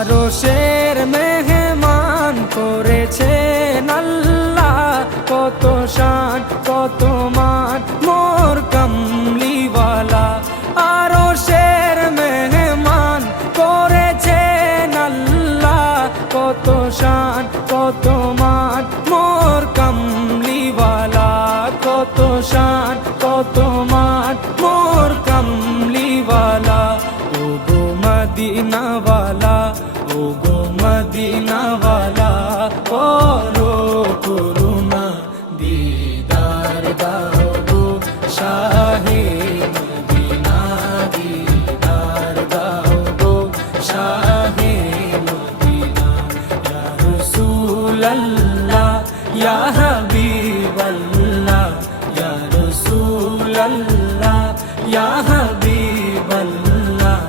আরশের মেহমান করেছেন আল্লাহ, কত শান কত মান মোর কামলিওয়ালা। আরশের মেহমান করেছেন আল্লাহ, কত শান কত মান মোর কামলিওয়ালা, কত শান কত মান মোর কামলিওয়ালা। ও গো মদিনাওয়ালা, ও গো মদিনাওয়ালা।